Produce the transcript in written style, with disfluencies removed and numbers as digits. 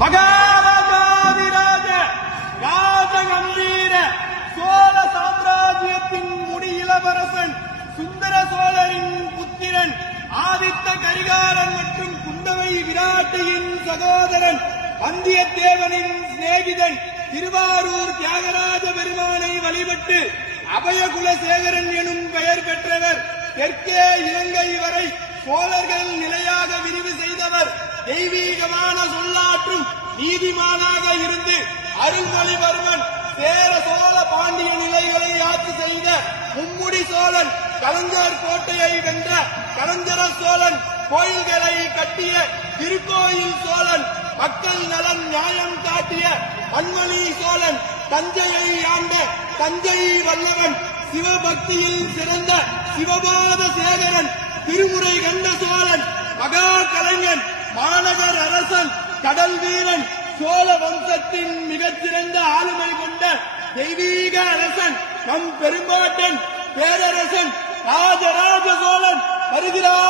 மகாராஜாதிராஜ ராஜகம்பீர சோழ சாம்ராஜ்யத்தின் முடியிளவரசன் சுந்தர சோழரின் புத்திரன் ஆதித்த கரிகாலன் மற்றும் குந்தவை விராட்டியின் சகோதரன் வந்தியத்தேவனின் சிநேகிதன் திருவாரூர் தியாகராஜ பெருமானை வழிபட்டு அபயகுலசேகரன் எனும் பெயர் பெற்றவர். தெற்கே இலங்கை வரை சோழர்கள் நிலையாக விரிவு செய்தவர். தெய்வீகமான சொல்லாற்றும் நீதிமானாக இருந்து அருள்மொழிவர்மன் சேர சோழ பாண்டிய நிலைகளை ஆட்சி செய்த மும்முடி சோழன், கலைஞர் கோட்டையை வென்ற கலைஞர சோழன், கோயில்களை கட்டிய திருக்கோயில் சோழன், மக்கள் நலன் நியாயம் காட்டிய பன்மொழி சோழன், தஞ்சையை ஆண்ட தஞ்சை வல்லவன், சிவபக்தியில் சிறந்த சிவபாத சேகரன், திருமுறை கண்ட சோழன், மகா கலைஞன், மாநகர் அரசன், கடல் வீரன், சோழ வம்சத்தின் மிகச்சிறந்த ஆளுமை கொண்ட தெய்வீக அரசன், நம் பெரும்பாட்டன் பேரரசன் ராஜராஜ சோழன் வருகிறார்.